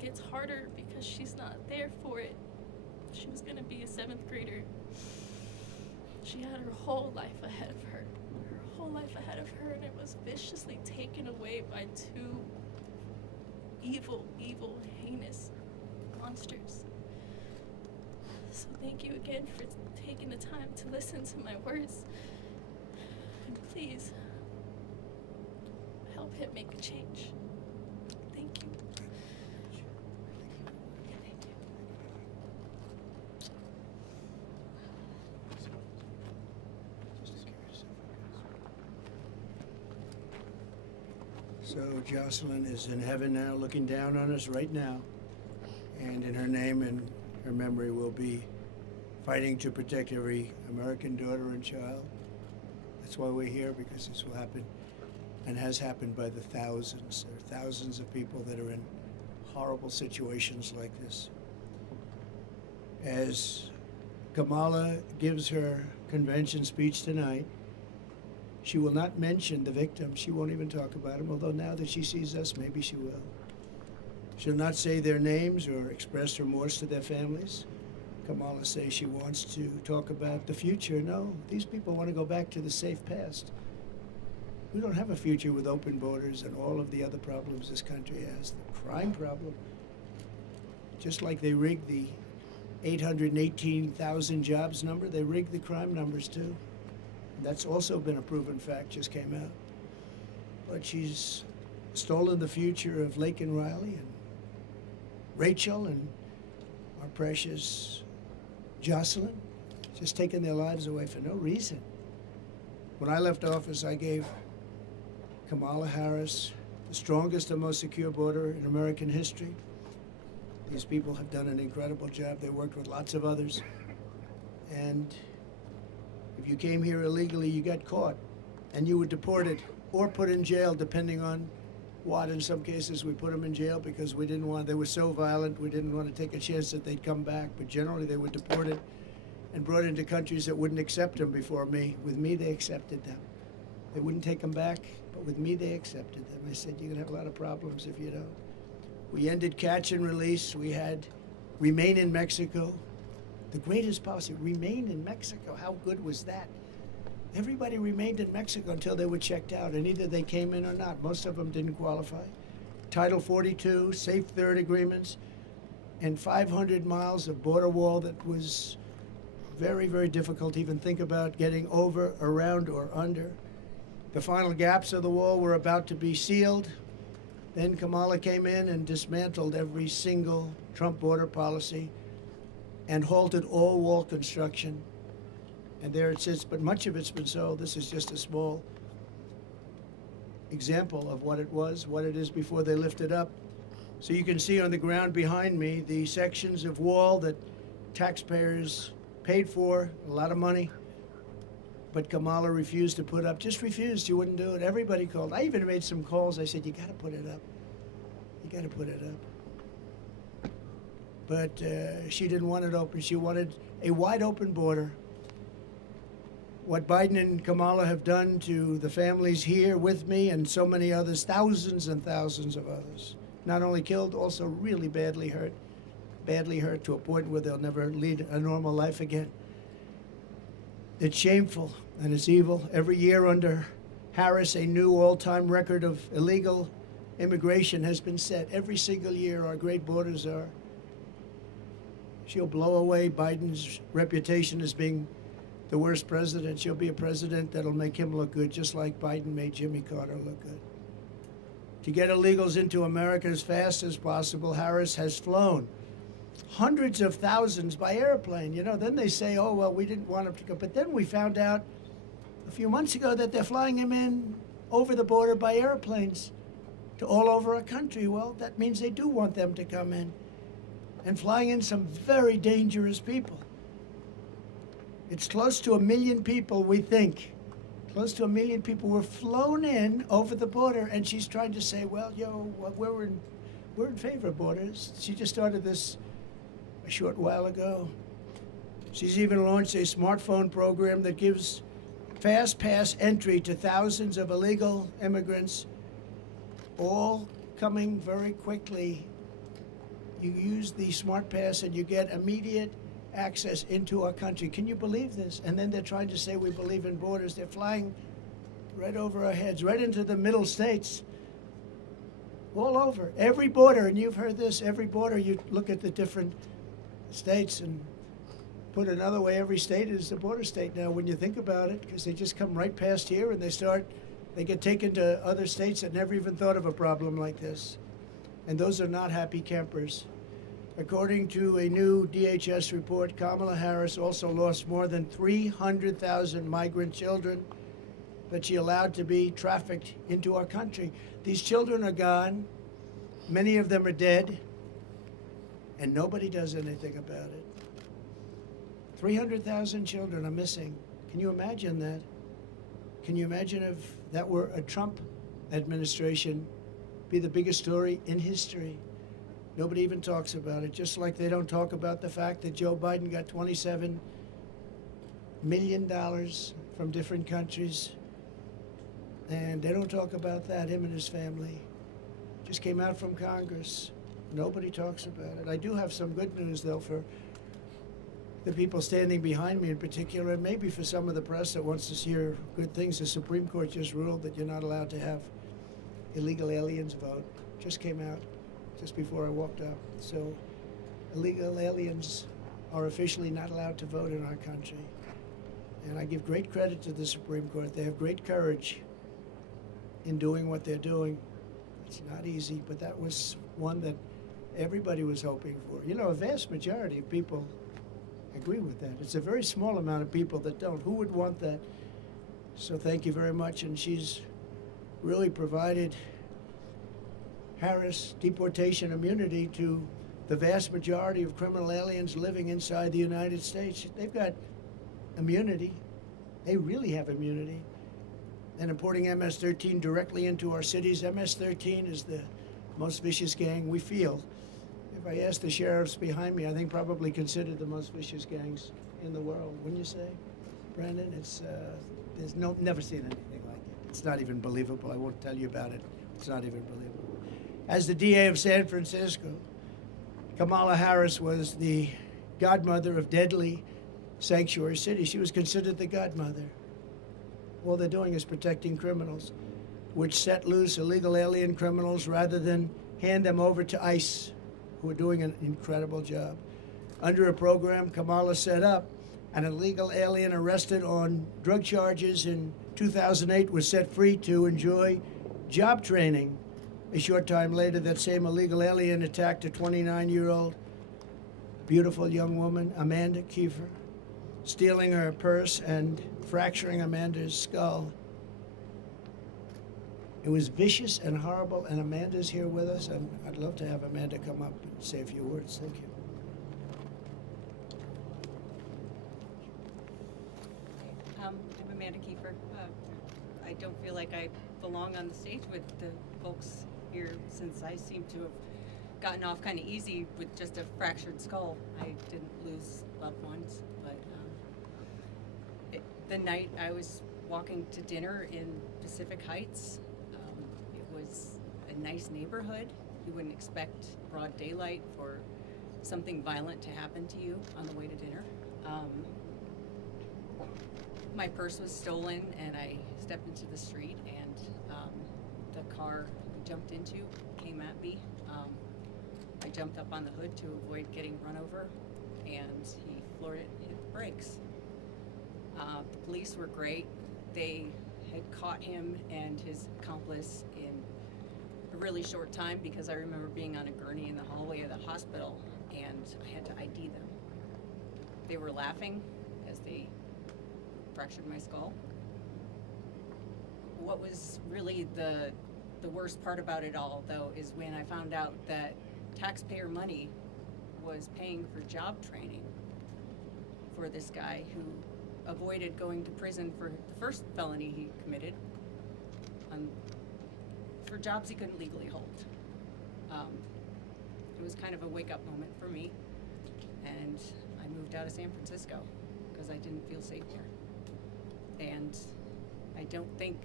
gets harder because she's not there for it. She was gonna be a 7th grader. She had her whole life ahead of her. Her whole life ahead of her, and it was viciously taken away by 2 evil, heinous monsters. So thank you again for taking the time to listen to my words. And please, help him make a change. Thank you. So Joselyn is in heaven now, looking down on us right now. And in her name and her memory, we'll be fighting to protect every American daughter and child. That's why we're here, because this will happen and has happened by the thousands. There are thousands of people that are in horrible situations like this. As Kamala gives her convention speech tonight, she will not mention the victims. She won't even talk about them, although now that she sees us, maybe she will. She'll not say their names or express remorse to their families. Kamala says she wants to talk about the future. No, these people want to go back to the safe past. We don't have a future with open borders and all of the other problems this country has. The crime problem, just like they rigged the 818,000 jobs number, they rigged the crime numbers too. That's also been a proven fact, just came out. But she's stolen the future of Lake and Riley and Rachel and our precious Joselyn, just taking their lives away for no reason. When I left office, I gave Kamala Harris the strongest and most secure border in American history. These people have done an incredible job. They worked with lots of others. And if you came here illegally, you got caught, and you were deported or put in jail, depending on what. In some cases, we put them in jail because we didn't want, they were so violent, we didn't want to take a chance that they'd come back. But generally, they were deported and brought into countries that wouldn't accept them before me. With me, they accepted them. They wouldn't take them back, but with me, they accepted them. I said, you're going to have a lot of problems if you don't. We ended catch and release. We had remain in Mexico. The greatest policy, remain in Mexico. How good was that? Everybody remained in Mexico until they were checked out, and either they came in or not. Most of them didn't qualify. Title 42, Safe Third agreements, and 500 miles of border wall that was very, very difficult to even think about getting over, around, or under. The final gaps of the wall were about to be sealed. Then Kamala came in and dismantled every single Trump border policy and halted all wall construction. And there it sits, but much of it's been sold. This is just a small example of what it was, what it is before they lift it up. So you can see on the ground behind me the sections of wall that taxpayers paid for, a lot of money, but Kamala refused to put up, just refused, she wouldn't do it. Everybody called. I even made some calls. I said, you gotta put it up. You gotta put it up. But she didn't want it open. She wanted a wide open border. What Biden and Kamala have done to the families here with me and so many others, thousands and thousands of others, not only killed, also really badly hurt to a point where they'll never lead a normal life again. It's shameful and it's evil. Every year under Harris, a new all-time record of illegal immigration has been set. Every single year, our great borders are. She'll blow away Biden's reputation as being the worst president. She'll be a president that'll make him look good, just like Biden made Jimmy Carter look good. To get illegals into America as fast as possible, Harris has flown hundreds of thousands by airplane. You know, then they say, oh, well, we didn't want him to go. But then we found out a few months ago that they're flying him in over the border by airplanes to all over our country. Well, that means they do want them to come in, and flying in some very dangerous people. It's close to 1 million people, we think, Close to 1 million people were flown in over the border, and she's trying to say, well, we're in favor of borders. She just started this a short while ago. She's even launched a smartphone program that gives fast pass entry to thousands of illegal immigrants, all coming very quickly. You use the smart pass and you get immediate access into our country. Can you believe this? And then they're trying to say we believe in borders. They're flying right over our heads, right into the middle states, all over. Every border, and you've heard this, every border, you look at the different states, and put another way, every state is a border state now when you think about it, because they just come right past here and they get taken to other states that never even thought of a problem like this. And those are not happy campers. According to a new DHS report, Kamala Harris also lost more than 300,000 migrant children that she allowed to be trafficked into our country. These children are gone. Many of them are dead. And nobody does anything about it. 300,000 children are missing. Can you imagine that? Can you imagine if that were a Trump administration? Be the biggest story in history. Nobody even talks about it, just like they don't talk about the fact that Joe Biden got $27 million from different countries. And they don't talk about that, him and his family. Just came out from Congress. Nobody talks about it. I do have some good news, though, for the people standing behind me in particular, and maybe for some of the press that wants to hear good things. The Supreme Court just ruled that you're not allowed to have illegal aliens vote. Just came out just before I walked up. So illegal aliens are officially not allowed to vote in our country. And I give great credit to the Supreme Court. They have great courage in doing what they're doing. It's not easy, but that was one that everybody was hoping for. You know, a vast majority of people agree with that. It's a very small amount of people that don't. Who would want that? So thank you very much. And she's really provided Harris deportation immunity to the vast majority of criminal aliens living inside the United States. They've got immunity. They really have immunity. And importing MS-13 directly into our cities. MS-13 is the most vicious gang we feel. If I ask the sheriffs behind me, I think probably considered the most vicious gangs in the world. Wouldn't you say, Brandon? It's never seen anything like it. It's not even believable. I won't tell you about it. It's not even believable. As the DA of San Francisco, Kamala Harris was the godmother of deadly sanctuary cities. She was considered the godmother. All they're doing is protecting criminals, which set loose illegal alien criminals rather than hand them over to ICE, who are doing an incredible job. Under a program Kamala set up, an illegal alien arrested on drug charges in 2008 was set free to enjoy job training. A short time later, that same illegal alien attacked a 29-year-old beautiful young woman, Amanda Kiefer, stealing her purse and fracturing Amanda's skull. It was vicious and horrible, and Amanda's here with us, and I'd love to have Amanda come up and say a few words. Thank you. I'm Amanda Kiefer. I don't feel like I belong on the stage with the folks here, since I seem to have gotten off kind of easy with just a fractured skull. I didn't lose loved ones, but the night I was walking to dinner in Pacific Heights, it was a nice neighborhood. You wouldn't expect broad daylight for something violent to happen to you on the way to dinner. My purse was stolen, and I stepped into the street, and the car we jumped into came at me. I jumped up on the hood to avoid getting run over, and he floored it, hit the brakes. The police were great. They had caught him and his accomplice in a really short time, because I remember being on a gurney in the hallway of the hospital, and I had to ID them. They were laughing as they fractured my skull. What was really the worst part about it all, though, is when I found out that taxpayer money was paying for job training for this guy who avoided going to prison for the first felony he committed, for jobs he couldn't legally hold. It was kind of a wake-up moment for me, and I moved out of San Francisco because I didn't feel safe here. And I don't think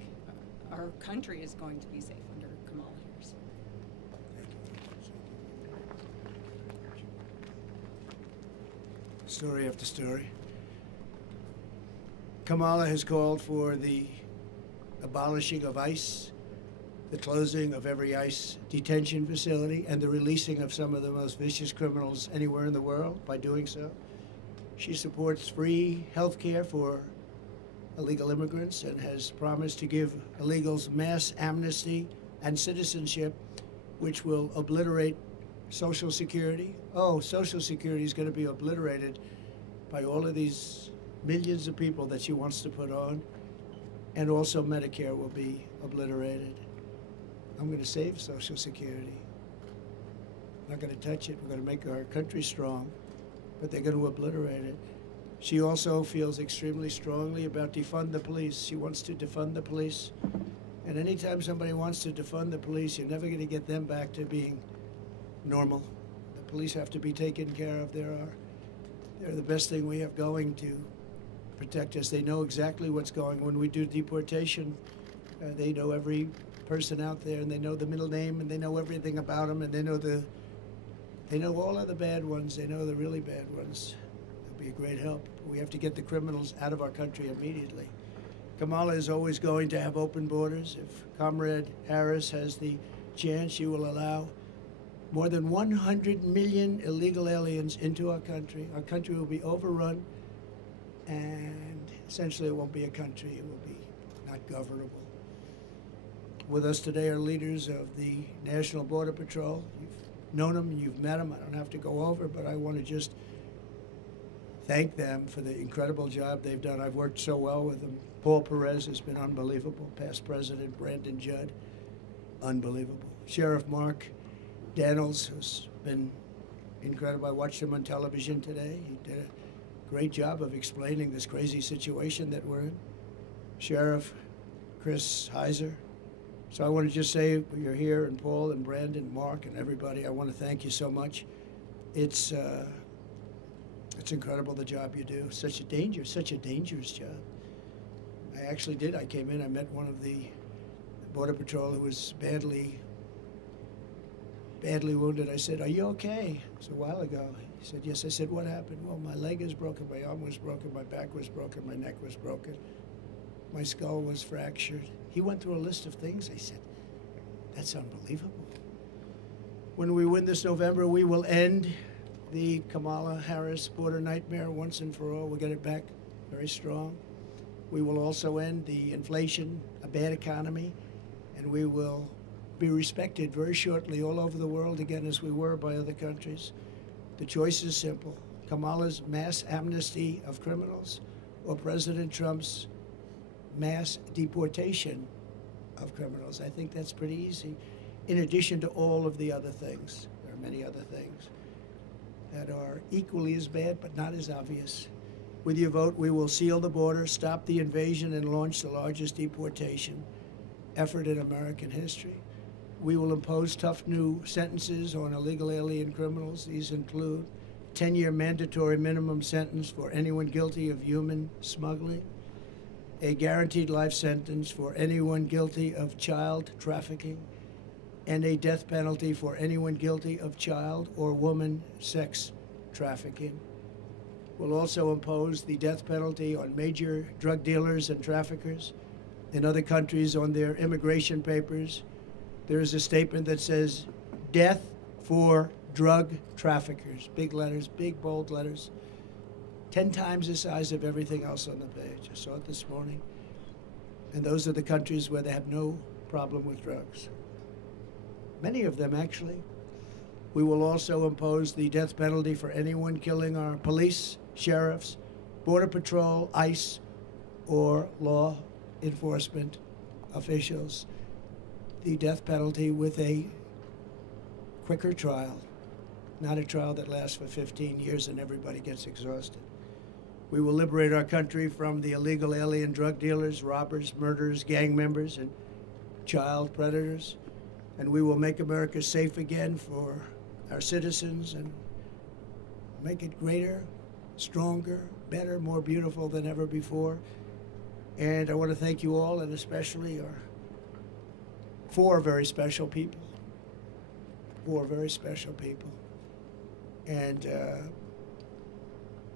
our country is going to be safe under Kamala Harris. Story after story. Kamala has called for the abolishing of ICE, the closing of every ICE detention facility, and the releasing of some of the most vicious criminals anywhere in the world by doing so. She supports free health care for illegal immigrants and has promised to give illegals mass amnesty and citizenship, which will obliterate Social Security. Oh, Social Security is going to be obliterated by all of these millions of people that she wants to put on, and also Medicare will be obliterated. I'm going to save Social Security. I'm not going to touch it. We're going to make our country strong, but they're going to obliterate it. She also feels extremely strongly about defund the police. She wants to defund the police. And anytime somebody wants to defund the police, you're never going to get them back to being normal. The police have to be taken care of. They're the best thing we have going to protect us. They know exactly what's going on. When we do deportation, they know every person out there, and they know the middle name, and they know everything about them, and they know all of the bad ones. They know the really bad ones. It'll be a great help. We have to get the criminals out of our country immediately. Kamala is always going to have open borders. If Comrade Harris has the chance, she will allow more than 100 million illegal aliens into our country. Our country will be overrun, and essentially it won't be a country. It will be not governable. With us today are leaders of the National Border Patrol. You've known them, you've met them. I don't have to go over, but I want to just thank them for the incredible job they've done. I've worked so well with them. Paul Perez has been unbelievable. Past President Brandon Judd, unbelievable. Sheriff Mark Daniels has been incredible. I watched him on television today. He did a great job of explaining this crazy situation that we're in. Sheriff Chris Heiser. So I want to just say, you're here, and Paul and Brandon, Mark, and everybody, I want to thank you so much. It's incredible the job you do. Such a dangerous job. I actually did. I came in, I met one of the Border Patrol who was badly wounded. I said, "Are you okay?" It was a while ago. He said, "Yes." I said, "What happened?" "Well, my leg is broken, my arm was broken, my back was broken, my neck was broken, my skull was fractured." He went through a list of things. I said, "That's unbelievable." When we win this November, we will end the Kamala Harris border nightmare once and for all. We'll get it back very strong. We will also end the inflation, a bad economy, and we will be respected very shortly all over the world again as we were by other countries. The choice is simple: Kamala's mass amnesty of criminals or President Trump's mass deportation of criminals. I think that's pretty easy. In addition to all of the other things, there are many other things that are equally as bad but not as obvious. With your vote, we will seal the border, stop the invasion, and launch the largest deportation effort in American history. We will impose tough new sentences on illegal alien criminals. These include 10-year mandatory minimum sentence for anyone guilty of human smuggling, a guaranteed life sentence for anyone guilty of child trafficking, and a death penalty for anyone guilty of child or woman sex trafficking. We'll also impose the death penalty on major drug dealers and traffickers. In other countries, on their immigration papers, there is a statement that says, "Death for drug traffickers." Big letters, big bold letters. 10 times the size of everything else on the page. I saw it this morning. And those are the countries where they have no problem with drugs. Many of them, actually. We will also impose the death penalty for anyone killing our police, sheriffs, Border Patrol, ICE, or law enforcement officials. The death penalty with a quicker trial, not a trial that lasts for 15 years and everybody gets exhausted. We will liberate our country from the illegal alien drug dealers, robbers, murderers, gang members, and child predators. And we will make America safe again for our citizens and make it greater, stronger, better, more beautiful than ever before. And I want to thank you all, and especially our 4 very special people. 4 very special people. And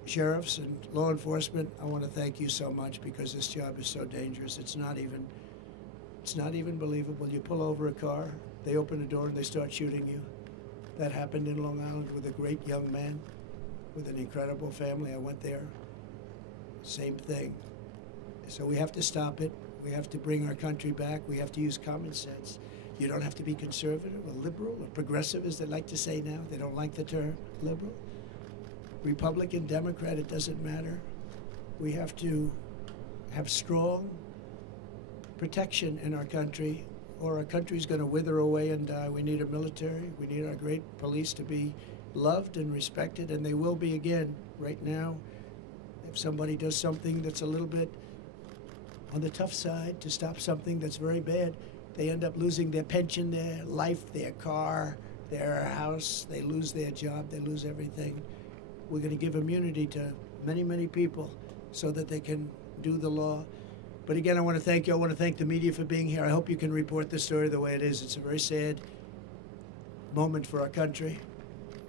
sheriffs and law enforcement, I want to thank you so much, because this job is so dangerous. It's not even believable. You pull over a car, they open the door and they start shooting you. That happened in Long Island with a great young man with an incredible family. I went there. Same thing. So we have to stop it. We have to bring our country back. We have to use common sense. You don't have to be conservative or liberal or progressive, as they like to say now. They don't like the term liberal. Republican, Democrat, it doesn't matter. We have to have strong protection in our country, or our country's going to wither away and die. We need a military. We need our great police to be loved and respected, and they will be again. Right now, if somebody does something that's a little bit on the tough side to stop something that's very bad, they end up losing their pension, their life, their car, their house. They lose their job. They lose everything. We're going to give immunity to many, many people so that they can do the law. But again, I want to thank you. I want to thank the media for being here. I hope you can report the story the way it is. It's a very sad moment for our country.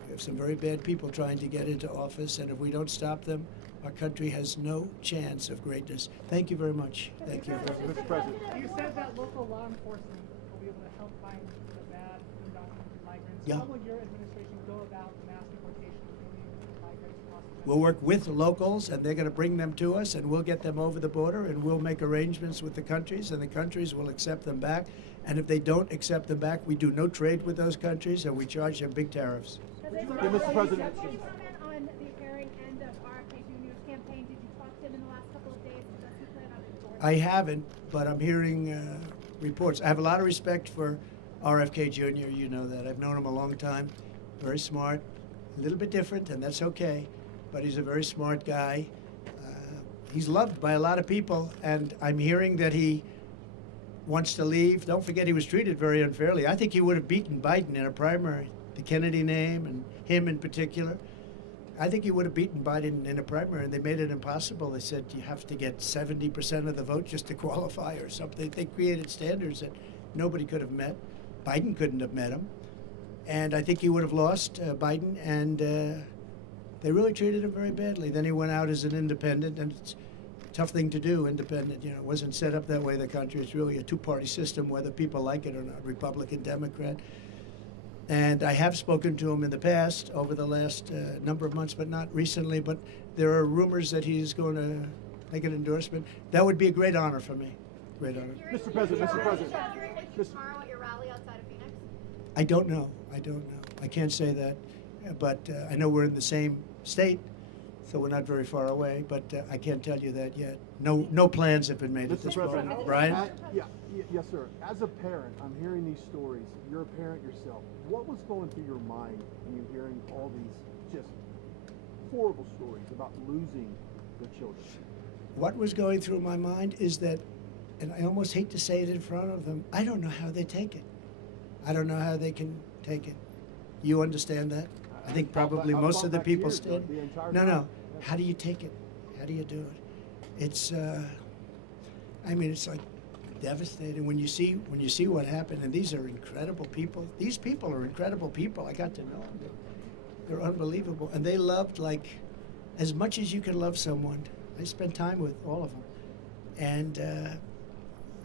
We have some very bad people trying to get into office, and if we don't stop them, our country has no chance of greatness. Thank you very much. Thank you. Mr. President. You said that local law enforcement will be able to help find the bad undocumented migrants. Yeah. How will your administration go about the mass deportation of millions of migrants across the country? We'll work with locals, and they're going to bring them to us, and we'll get them over the border, and we'll make arrangements with the countries, and the countries will accept them back. And if they don't accept them back, we do no trade with those countries, and we charge them big tariffs. Mr. President. Can you comment on the airing end of RFK Jr.'s campaign? Did you talk to him in the last couple of days? Does he plan on endorsing? I haven't, but I'm hearing reports. I have a lot of respect for RFK Jr., you know that. I've known him a long time. Very smart, a little bit different, and that's okay. But he's a very smart guy. He's loved by a lot of people, and I'm hearing that he wants to leave. Don't forget, he was treated very unfairly. I think he would have beaten Biden in a primary, the Kennedy name and him in particular. I think he would have beaten Biden in a primary, and they made it impossible. They said you have to get 70% of the vote just to qualify or something. They created standards that nobody could have met. Biden couldn't have met him. And I think he would have lost Biden, and they really treated him very badly. Then he went out as an independent, and it's a tough thing to do, independent. You know, it wasn't set up that way, the country. It's really a two-party system, whether people like it or not, Republican, Democrat. And I have spoken to him in the past, over the last number of months, but not recently. But there are rumors that he's going to make an endorsement. That would be a great honor for me. Great honor. Mr. President, Mr. President. Tomorrow at your rally outside of Phoenix? I don't know. I can't say that. But I know we're in the same state, so we're not very far away. But I can't tell you that yet. No plans have been made at Mr. this President. moment. Brian? Yes, sir. As a parent, I'm hearing these stories. You're a parent yourself. What was going through your mind when you're hearing all these just horrible stories about losing your children? What was going through my mind is that, and I almost hate to say it in front of them, I don't know how they take it. I don't know how they can take it. You understand that? I think probably most of the people stand. No. How do you take it? How do you do it? It's, it's like devastating when you see what happened. And these are incredible people. These people are incredible people. I got to know them. They're unbelievable, and they loved like as much as you can love someone. I spent time with all of them, and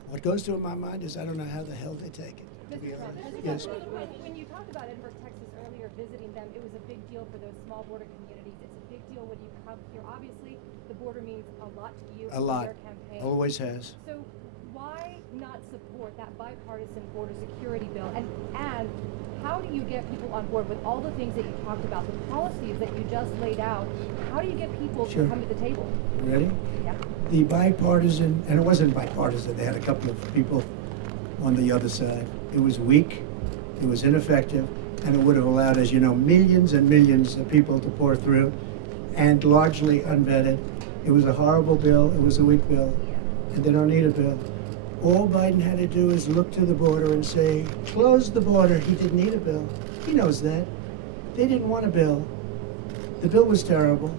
what goes through my mind is I don't know how the hell they take it. To be honest. Yes. When you talked about Edinburgh, Texas earlier, visiting them, it was a big deal for those small border communities. It's a big deal when you come here. Obviously, the border means a lot to you. A lot. Your campaign. Always has. So why not support that bipartisan border security bill? And how do you get people on board with all the things that you talked about, the policies that you just laid out? How do you get people to come to the table? Ready? Yeah. The bipartisan, and it wasn't bipartisan, they had a couple of people on the other side. It was weak, it was ineffective, and it would have allowed, as you know, millions and millions of people to pour through, and largely unvetted. It was a horrible bill. It was a weak bill. And they don't need a bill. All Biden had to do is look to the border and say, close the border. He didn't need a bill. He knows that. They didn't want a bill. The bill was terrible.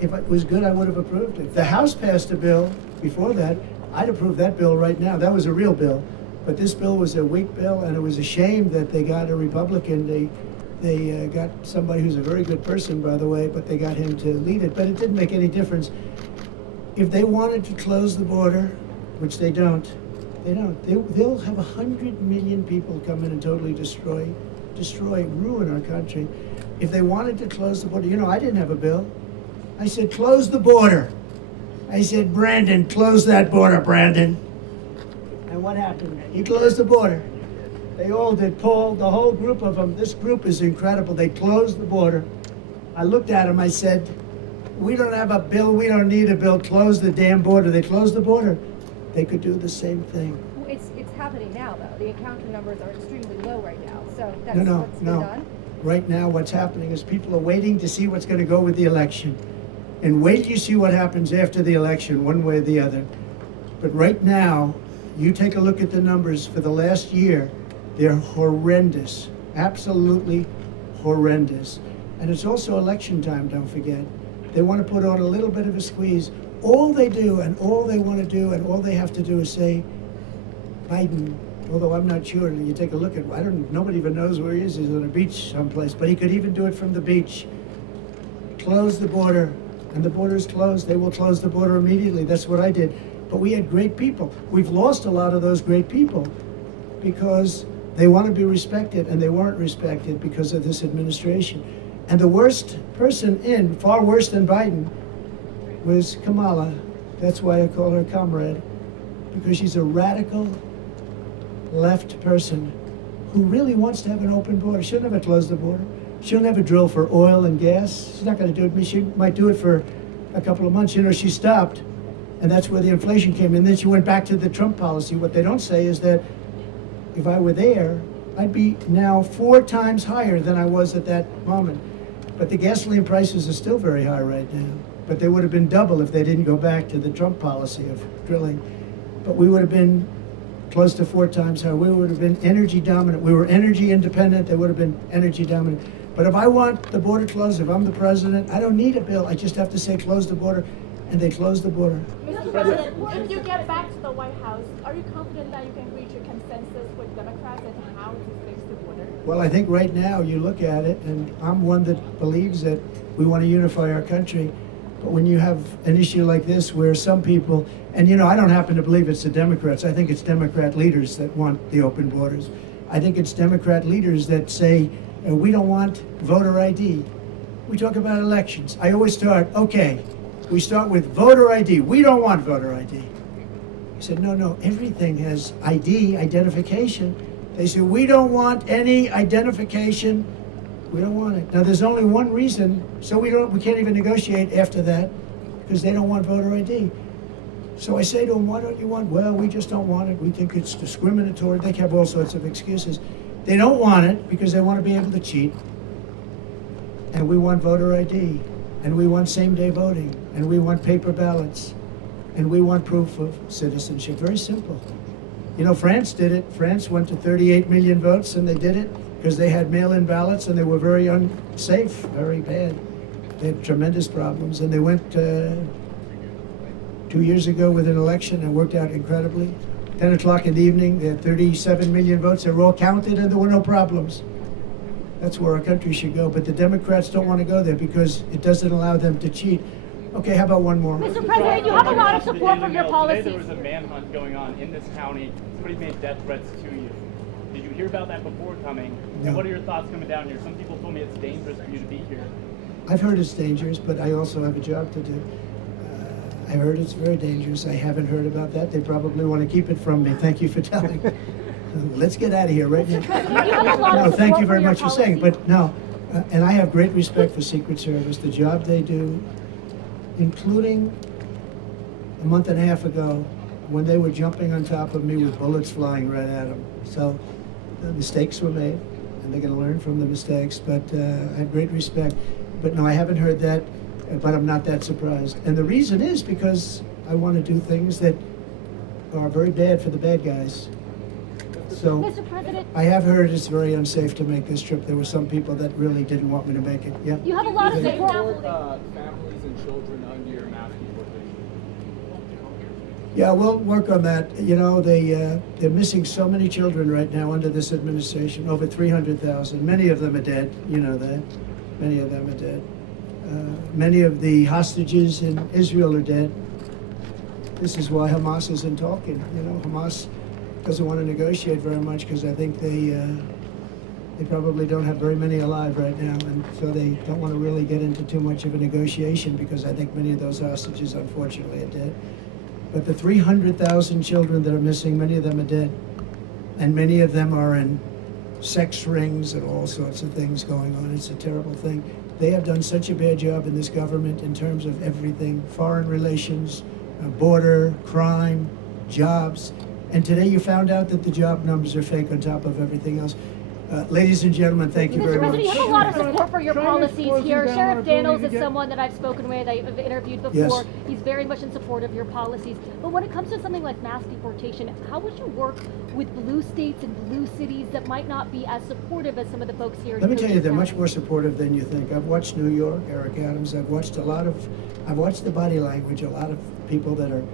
If it was good, I would have approved it. The House passed a bill before that. I'd approve that bill right now. That was a real bill. But this bill was a weak bill, and it was a shame that they got a Republican. They got somebody who's a very good person, by the way, but they got him to lead it. But it didn't make any difference. If they wanted to close the border, which they don't. They'll have 100 million people come in and totally destroy, ruin our country. If they wanted to close the border, I didn't have a bill. I said, close the border. I said, Brandon, close that border, Brandon. And what happened? He closed the border. They all did. Paul, the whole group of them, this group is incredible. They closed the border. I looked at him, I said, we don't have a bill, we don't need a bill, close the damn border. They closed the border. They could do the same thing. Well, it's happening now, though. The encounter numbers are extremely low right now, so that's No. what's been done. Right now, what's happening is people are waiting to see what's going to go with the election. And wait till you see what happens after the election, one way or the other. But right now, you take a look at the numbers for the last year, they're horrendous, absolutely horrendous. And it's also election time, don't forget. They want to put on a little bit of a squeeze. All they do and all they want to do and all they have to do is say, Biden, although I'm not sure, you take a look at, nobody even knows where he is. He's on a beach someplace, but he could even do it from the beach. Close the border, and the border is closed. They will close the border immediately. That's what I did. But we had great people. We've lost a lot of those great people because they want to be respected, and they weren't respected because of this administration. And the worst person in, far worse than Biden, was Kamala. That's why I call her comrade, because she's a radical left person who really wants to have an open border. She'll never close the border. She'll never drill for oil and gas. She's not going to do it. She might do it for a couple of months. She stopped, and that's where the inflation came in. Then she went back to the Trump policy. What they don't say is that if I were there, I'd be now 4 times higher than I was at that moment. But the gasoline prices are still very high right now. But they would have been double if they didn't go back to the Trump policy of drilling. But we would have been close to 4 times higher. We would have been energy dominant. We were energy independent. They would have been energy dominant. But if I want the border closed, if I'm the president, I don't need a bill. I just have to say close the border, and they close the border. Mr. President, if you get back to the White House, are you confident that you can reach a consensus with Democrats as to how to fix the border? Well, I think right now you look at it, and I'm one that believes that we want to unify our country. But when you have an issue like this where some people, and I don't happen to believe it's the Democrats. I think it's Democrat leaders that want the open borders. I think it's Democrat leaders that say, we don't want voter ID. We talk about elections. I always start, okay, we start with voter ID. We don't want voter ID. I said, no, everything has ID, identification. They said, we don't want any identification. We don't want it. Now, there's only one reason, so we can't even negotiate after that, because they don't want voter ID. So I say to them, why don't you want? Well, we just don't want it. We think it's discriminatory. They have all sorts of excuses. They don't want it because they want to be able to cheat. And we want voter ID. And we want same-day voting. And we want paper ballots. And we want proof of citizenship. Very simple. France did it. France went to 38 million votes, and they did it because they had mail-in ballots, and they were very unsafe, very bad. They had tremendous problems. And they went 2 years ago with an election and worked out incredibly. 10 o'clock in the evening, they had 37 million votes. They were all counted, and there were no problems. That's where our country should go. But the Democrats don't want to go there because it doesn't allow them to cheat. Okay, how about one more? Mr. President, you have a lot of support from your policies. Today there was a manhunt going on in this county. Somebody made death threats to you. Did you hear about that before coming? No. And what are your thoughts coming down here? Some people told me it's dangerous for you to be here. I've heard it's dangerous, but I also have a job to do. I heard it's very dangerous. I haven't heard about that. They probably want to keep it from me. Thank you for telling me. Let's get out of here right now. No, thank you very much for saying, but no. And I have great respect for Secret Service, the job they do, including a month and a half ago when they were jumping on top of me with bullets flying right at them. So the mistakes were made, and they're going to learn from the mistakes, but I have great respect. But no, I haven't heard that. but I'm not that surprised. And the reason is because I want to do things that are very bad for the bad guys. So Mr. President, I have heard it's very unsafe to make this trip. There were some people that really didn't want me to make it. Yeah. you have a lot of Yeah. support. Families and children under your mass deportation. Yeah, we'll work on that. You know, they're missing so many children right now under this administration. Over 300,000. Many of them are dead. You know that. Many of them are dead. Many of the hostages in Israel are dead. This is why Hamas isn't talking. You know, Hamas doesn't want to negotiate very much because I think they probably don't have very many alive right now, and so they don't want to really get into too much of a negotiation because I think many of those hostages, unfortunately, are dead. But the 300,000 children that are missing, many of them are dead, and many of them are in sex rings and all sorts of things going on. It's a terrible thing. They have done such a bad job in this government in terms of everything: foreign relations, border, crime, jobs. And today you found out that the job numbers are fake on top of everything else. Ladies and gentlemen, thank you Mr. very much. President, you have a lot of support for your China's policies closing here. down Sheriff our ability Daniels to is get- someone that I've spoken with, I've interviewed before. Yes. He's very much in support of your policies. But when it comes to something like mass deportation, how would you work with blue states and blue cities that might not be as supportive as some of the folks here? Let me tell you, they're much County? more supportive than you think. I've watched New York, Eric Adams. I've watched the body language. A lot of people that are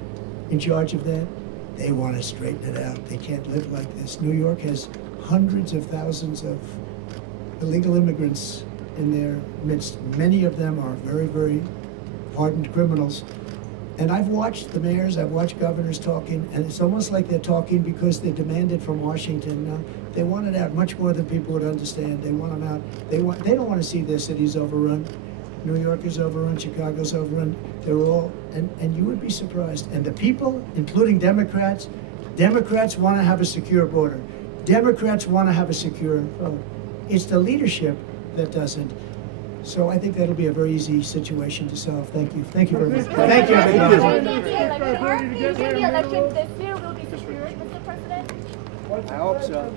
in charge of that, they want to straighten it out. They can't live like this. New York has hundreds of thousands of illegal immigrants in their midst. Many of them are very, very hardened criminals. And I've watched the mayors, I've watched governors talking, and it's almost like they're talking because they demand it from Washington. They want it out much more than people would understand. They want them out. They don't want to see their cities overrun. New York is overrun, Chicago's overrun. They're all, and you would be surprised. And the people, including Democrats want to have a secure border. Democrats want to have a secure vote. It's the leadership that doesn't. So I think that'll be a very easy situation to solve. Thank you. Thank you very much. Thank you, everybody. Do you think the election this year will be secured, Mr. President? I hope so.